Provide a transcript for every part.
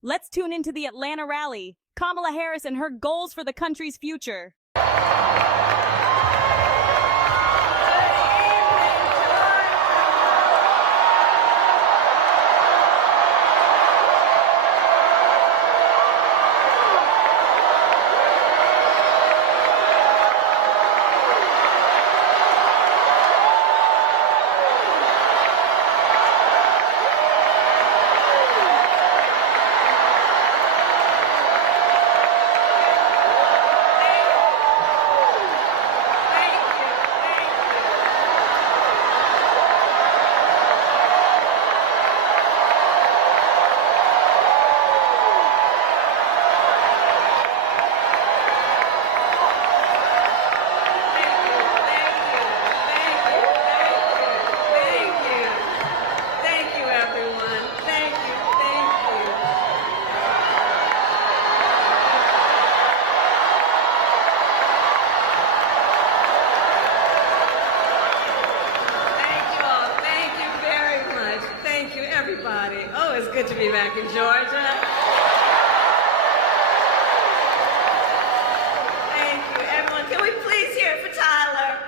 Let's tune into the Atlanta rally. Kamala Harris and her goals for the country's future. Oh, it's good to be back in Georgia. Thank you, everyone. Can we please hear it for Tyler?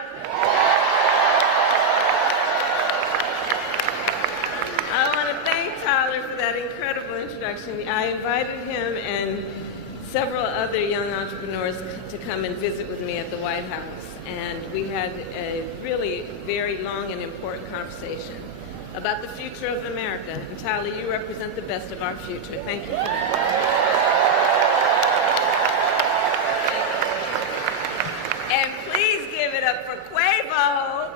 I want to thank Tyler for that incredible introduction. I invited him and several other young entrepreneurs to come and visit with me at the White House, and we had a really very long and important conversation about the future of America. And Tyler, you represent the best of our future. Thank you for that. And please give it up for Quavo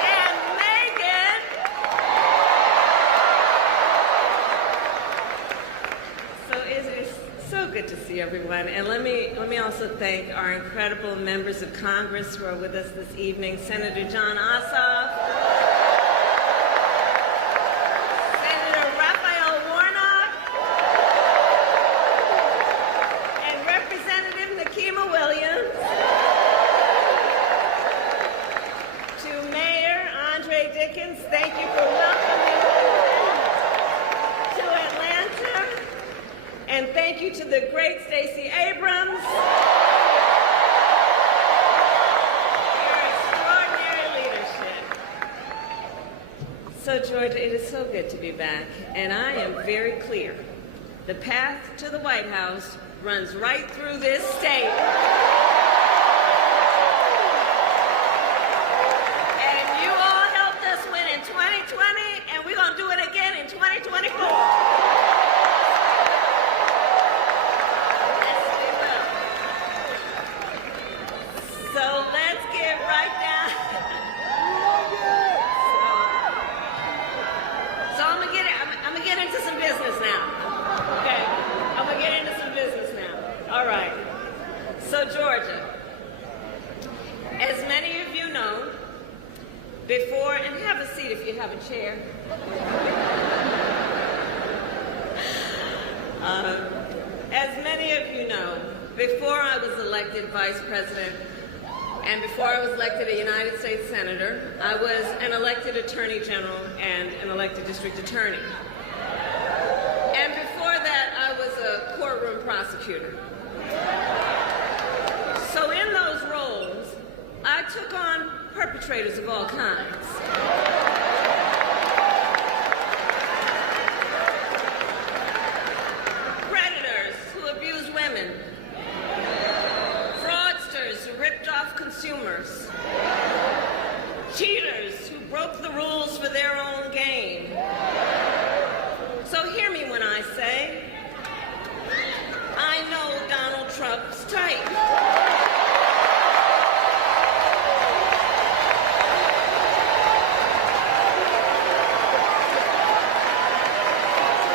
and Megan. So it is so good to see everyone. And let me also thank our incredible members of Congress who are with us this evening. Senator John Ossoff, Senator Raphael Warnock, and Representative Nikema Williams, to Mayor Andre Dickens, thank you for welcoming us to Atlanta, and thank you to the great Stacey Abrams. So, Georgia, it is so good to be back, and I am very clear. The path to the White House runs right through this state. And you all helped us win in 2020, and we're going to do it again in 2024. Yes, we will. So let's get right down. I'm gonna get into some business now. Okay, I'm gonna get into some business now. All right. So Georgia, as many of you know, before, and have a seat if you have a chair. As many of you know, before I was elected Vice President and before I was elected a United States Senator, I was an elected Attorney General and an elected District Attorney. And before that, I was a courtroom prosecutor. So in those roles, I took on perpetrators of all kinds. Predators who abused women. Fraudsters who ripped off consumers. Cheaters who broke the rules for their own gain. So hear me when I say, I know Donald Trump's type.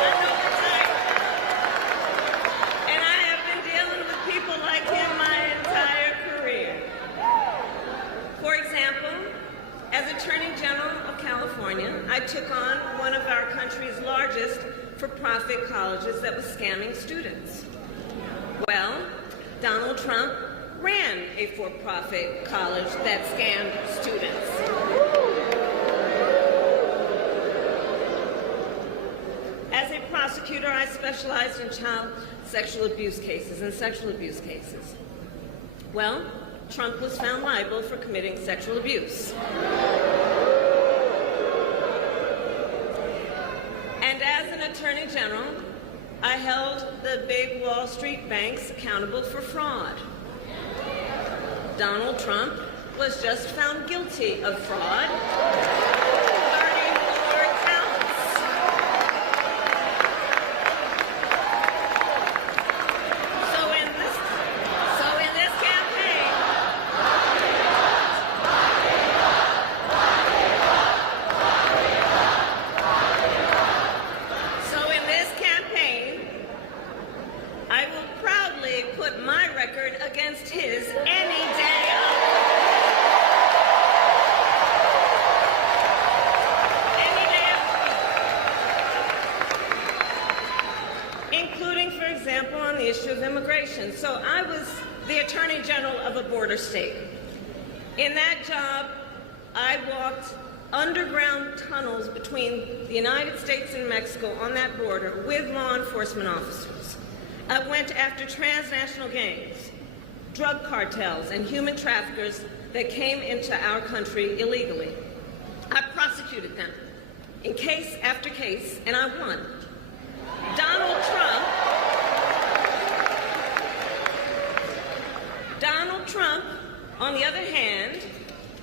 I know the type. And I have been dealing with people like him my entire career. For example, as Attorney General of California, I took on one of our country's largest for-profit colleges that was scamming students. Well, Donald Trump ran a for-profit college that scammed students. prosecutor, I specialized in child sexual abuse cases and sexual abuse cases. Well, Trump was found liable for committing sexual abuse. And as an attorney general, I held the big Wall Street banks accountable for fraud. Donald Trump was just found guilty of fraud. 34 counts. So in this campaign, I will proudly put my record against his any day of including, for example, on the issue of immigration. So I was the Attorney General of a border state. In that job, I walked underground tunnels between the United States and Mexico on that border with law enforcement officers. I went after transnational gangs, drug cartels, and human traffickers that came into our country illegally. I prosecuted them in case after case, and I won. Donald Trump, on the other hand,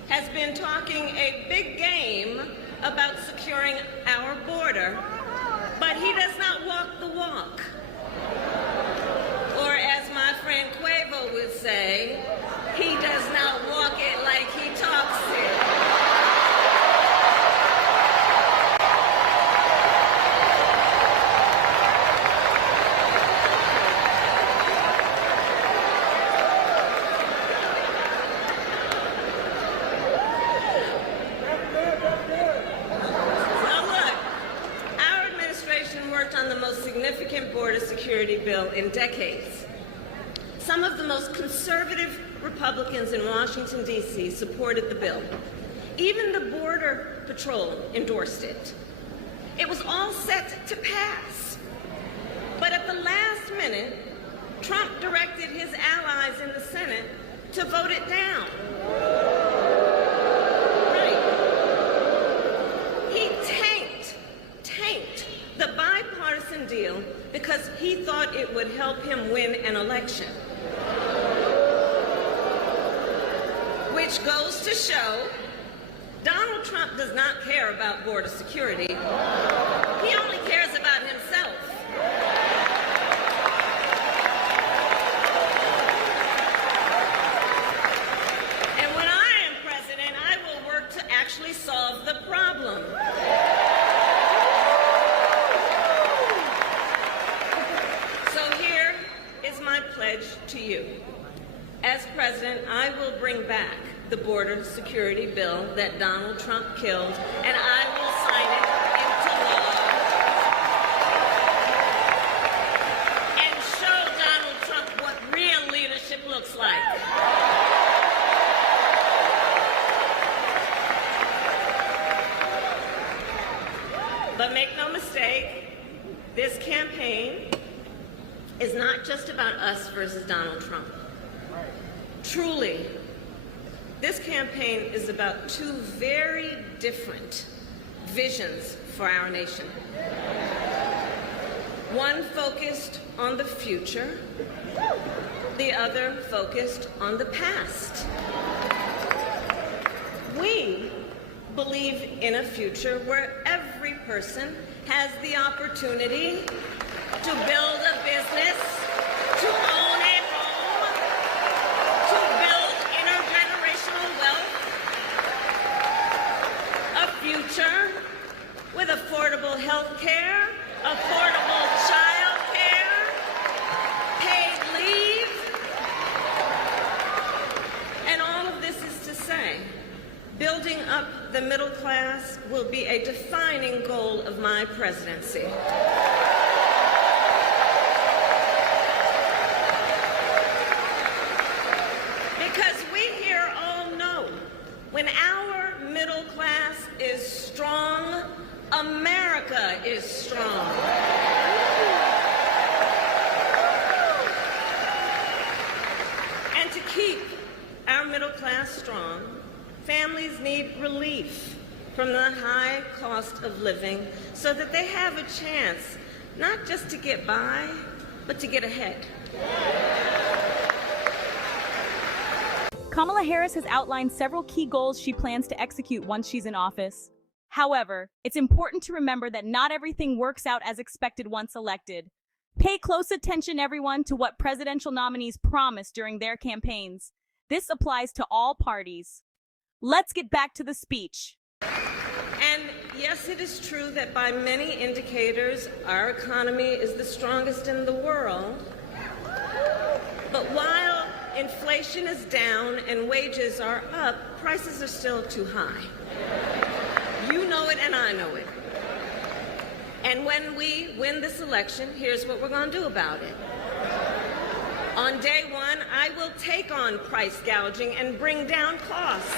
has been talking a big game about securing our border, but he does not walk the walk. Or as my friend Quavo would say, he does not walk it like he talks it. Significant border security bill in decades. Some of the most conservative Republicans in Washington, D.C. supported the bill. Even the Border Patrol endorsed it. It was all set to pass. But at the last minute, Trump directed his allies in the Senate to vote it down. He tanked the bipartisan deal because he thought it would help him win an election. Which goes to show Donald Trump does not care about border security. He only cares about himself. And when I am president, I will work to actually solve the problem. Pledge to you. As president, I will bring back the border security bill that Donald Trump killed, and I will sign it into law and show Donald Trump what real leadership looks like. But make no mistake, this campaign is not just about us versus Donald Trump. Truly, this campaign is about two very different visions for our nation. One focused on the future, the other focused on the past. We believe in a future where every person has the opportunity to build a business, to own a home, to build intergenerational wealth, a future with affordable health care, affordable child care, paid leave. And all of this is to say, building up the middle class will be a defining goal of my presidency. When our middle class is strong, America is strong. need relief from the high cost of living so that they have a chance not just to get by, but to get ahead. Kamala Harris has outlined several key goals she plans to execute once she's in office. However, it's important to remember that not everything works out as expected once elected. Pay close attention, everyone, to what presidential nominees promise during their campaigns. This applies to all parties. Let's get back to the speech. And yes, it is true that by many indicators, our economy is the strongest in the world. But while inflation is down and wages are up, prices are still too high. You know it and I know it. And when we win this election, here's what we're going to do about it. On day one, I will take on price gouging and bring down costs.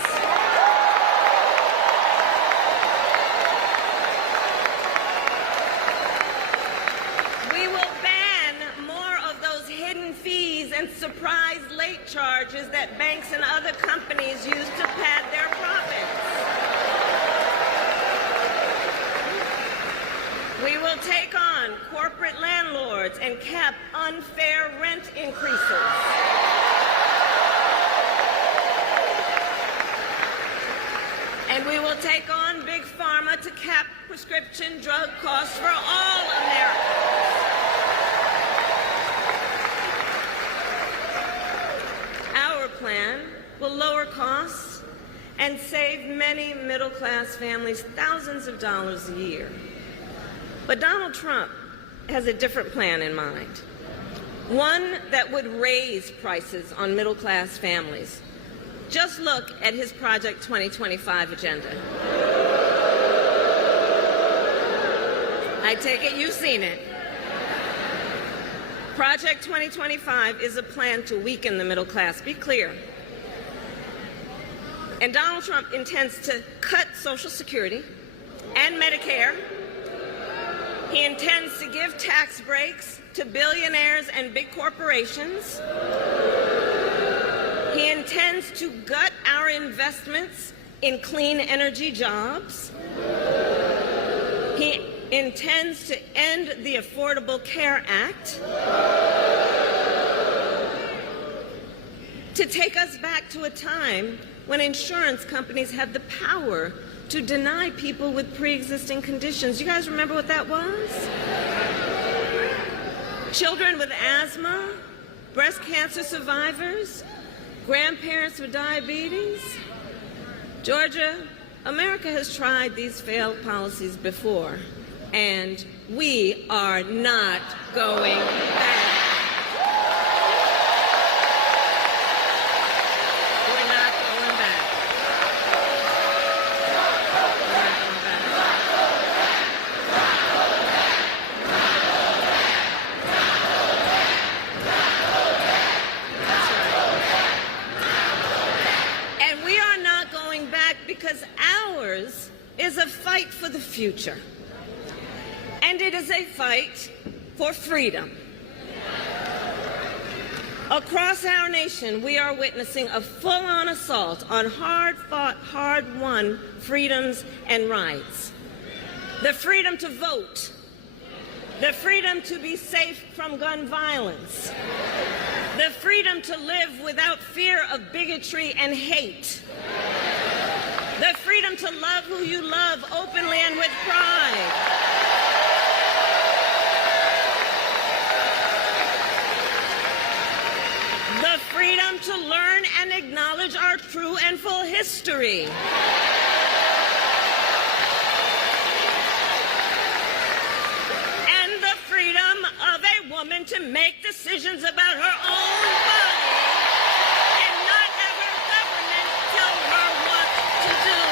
We will ban more of those hidden fees and surprise late charges that banks and other companies use to pad their profits. We will take on corporate landlords and cap unfair rent increases. And we will take on Big Pharma to cap prescription drug costs for all Americans. Our plan will lower costs and save many middle-class families thousands of dollars a year. But Donald Trump has a different plan in mind, one that would raise prices on middle-class families. Just look at his Project 2025 agenda. I take it you've seen it. Project 2025 is a plan to weaken the middle class. Be clear. And Donald Trump intends to cut Social Security and Medicare. He intends to give tax breaks to billionaires and big corporations. He intends to gut our investments in clean energy jobs. He intends to end the Affordable Care Act, to take us back to a time when insurance companies had the power to deny people with pre-existing conditions. You guys remember what that was? Children with asthma, breast cancer survivors, grandparents with diabetes. Georgia, America has tried these failed policies before, and we are not going back. We're not going back. And we are not going back because ours is a fight for the future. And it is a fight for freedom. Across our nation, we are witnessing a full-on assault on hard-fought, hard-won freedoms and rights. The freedom to vote, the freedom to be safe from gun violence, the freedom to live without fear of bigotry and hate, the freedom to love who you love openly and with pride. The freedom to learn and acknowledge our true and full history. And the freedom of a woman to make decisions about her own body and not have her government tell her what to do.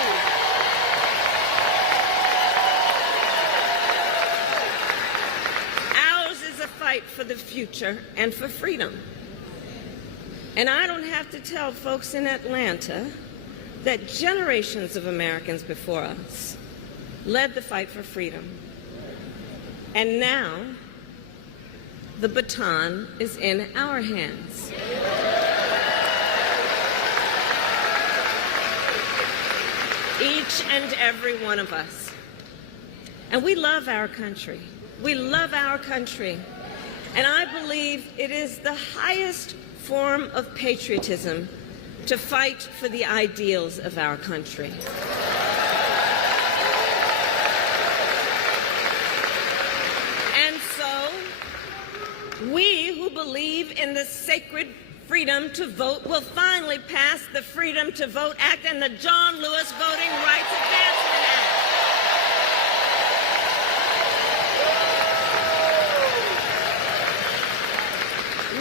Ours is a fight for the future and for freedom. And I don't have to tell folks in Atlanta that generations of Americans before us led the fight for freedom. And now, the baton is in our hands. each and every one of us. And we love our country. We love our country. And I believe it is the highest form of patriotism to fight for the ideals of our country. And so, we who believe in the sacred freedom to vote will finally pass the Freedom to Vote Act and the John Lewis Voting Rights Advancement Act.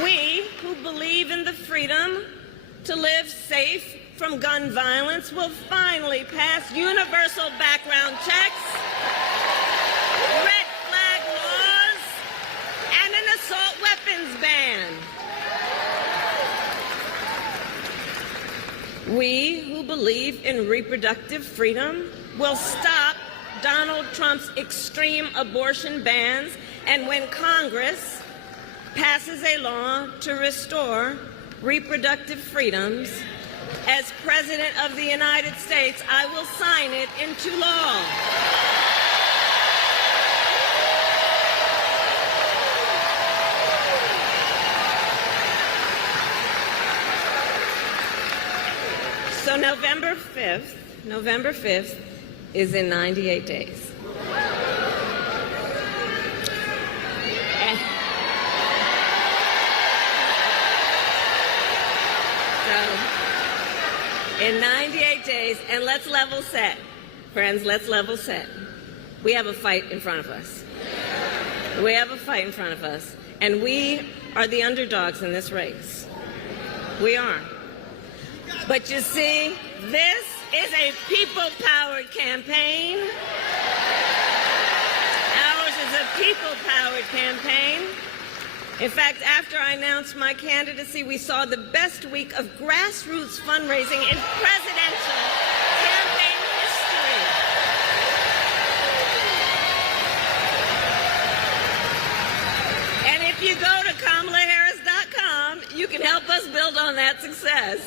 We who believe in the freedom to live safe from gun violence will finally pass universal background checks, red flag laws, and an assault weapons ban. We who believe in reproductive freedom will stop Donald Trump's extreme abortion bans, and when Congress passes a law to restore reproductive freedoms, as President of the United States, I will sign it into law. So November 5th is in 98 days. In 98 days, and let's level set. Friends, let's level set. We have a fight in front of us. We have a fight in front of us, and we are the underdogs in this race. We are. But you see, this is a people-powered campaign. Ours is a people-powered campaign. In fact, after I announced my candidacy, we saw the best week of grassroots fundraising in presidential campaign history. And if you go to KamalaHarris.com, you can help us build on that success.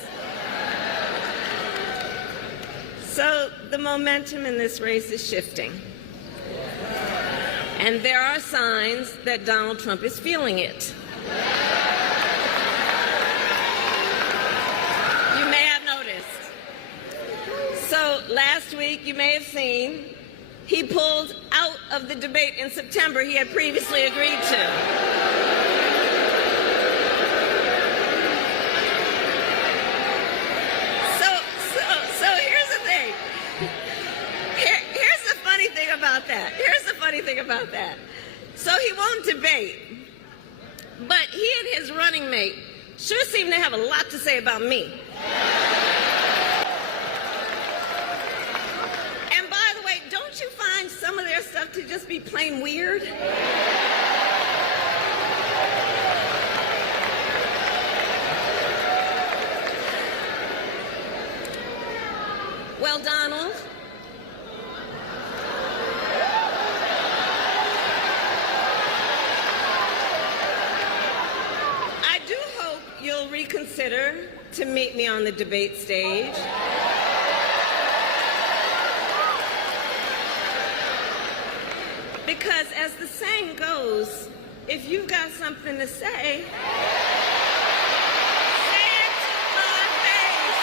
So the momentum in this race is shifting. And there are signs that Donald Trump is feeling it. You may have noticed. So last week, you may have seen, he pulled out of the debate in September he had previously agreed to. So here's the thing. Here's the funny thing about that. So he won't debate, but he and his running mate sure seem to have a lot to say about me. And by the way, don't you find some of their stuff to just be plain weird? Well, Donald, you'll reconsider to meet me on the debate stage. Because as the saying goes, if you've got something to say, say it to my face.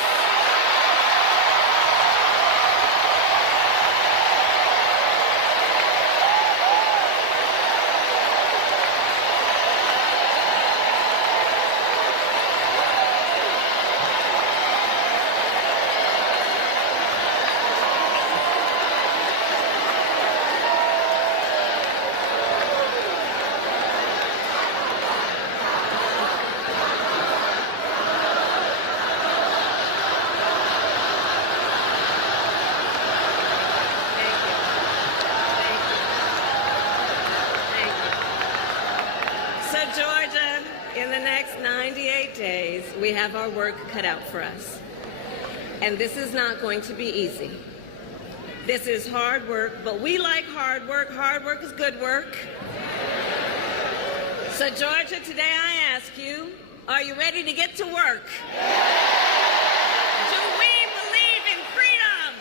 Georgia, in the next 98 days, we have our work cut out for us. And this is not going to be easy. This is hard work, but we like hard work. Hard work is good work. So, Georgia, today I ask you, are you ready to get to work? Do we believe in freedom?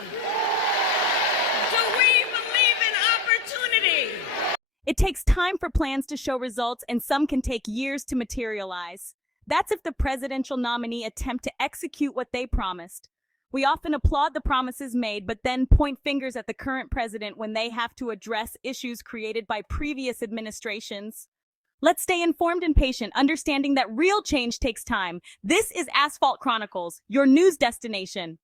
It takes time for plans to show results, and some can take years to materialize. That's if the presidential nominee attempt to execute what they promised. We often applaud the promises made, but then point fingers at the current president when they have to address issues created by previous administrations. Let's stay informed and patient, understanding that real change takes time. This is Asphalt Chronicles, your news destination.